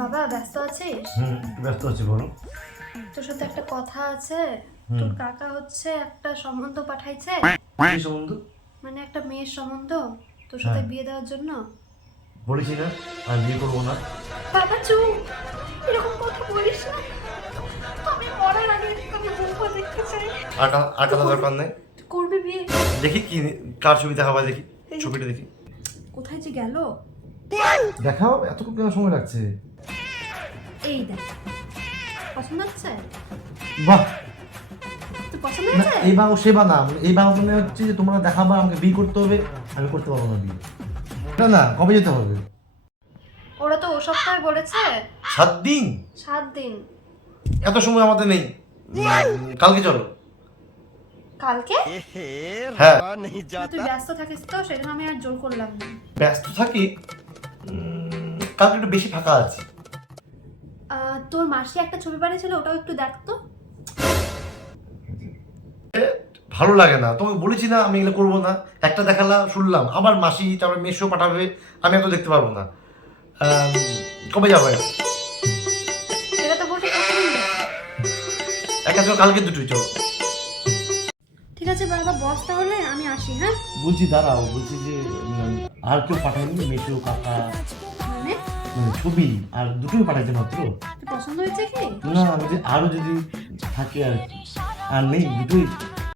বাবা ব্যস্ত আছিস? ব্যস্ত আছি, বলো। তোর সাথে একটা কথা আছে। তোর কাকা হচ্ছে একটা সম্বন্ধ পাঠাইছে, কি সম্বন্ধ? মানে একটা মেয়ের সম্বন্ধ তোর সাথে বিয়ে দেওয়ার জন্য। বলেছি না আমি বিয়ে করবো না। বাবা চুপ, এরকম কথা বলিস না। আমি মরার আগে আমি বউকে দেখতে চাই। আর কথা দরকার নেই। তুই করবি বিয়ে? দেখি কি কার ছবি দেখাবা, দেখি ছবিটা দেখি। কোথায় যে গেল? দেখাও, এতক্ষণ কেন সময় লাগছে? এই দেখ, পছন্দ হচ্ছে? বাহ, তুই পছন্দ না হচ্ছে? এই বাবু সেবা না, এই বাবু মানে হচ্ছে যে তোমরা দেখাবা আমাকে বিয়ে করতে হবে, আমি করতে পারবো না বিয়ে। না না, কবে যেতে হবে? ওরা তো ও সপ্তাহে বলেছে 7 দিন। 7 দিন। এত সময় আমাদের নেই, কালকে চলো। কালকে? হ্যাঁ। তুই ব্যস্ত থাকিস তো, সেজন্য আমি আর জোর করলাম না। ব্যস্ত থাকি, কালকে একটু বেশি ফাঁকা আছে। তোর মাসি একটা ছবি পাঠিয়েছিল, ওটাও একটু দেখ তো। ভালো লাগে না, তোমাকে বলেছি না আমি এগুলো করবো না। একটা দেখালা শুনলাম, আবার মাসি তারপরে মেশো পাঠাবে, আমি এত দেখতে পারবো না। কবে যাবো? সেটা তো বলতে পছন্দ। একা চলো, কালকে দুটোই চলো। ঠিক আছে বাবা, বস তাহলে আমি আসি। হ্যাঁ বলছি দাঁড়াও, বলছি যে আর কেউ পাঠায়নি? মেশো কাকা মানে ছবি আর দুটোই পাঠাইছে মাত্র। তোর পছন্দ হয়েছে কি? না, আমি যে আরো যদি থাকে আর কি, আর নেই, দুটোই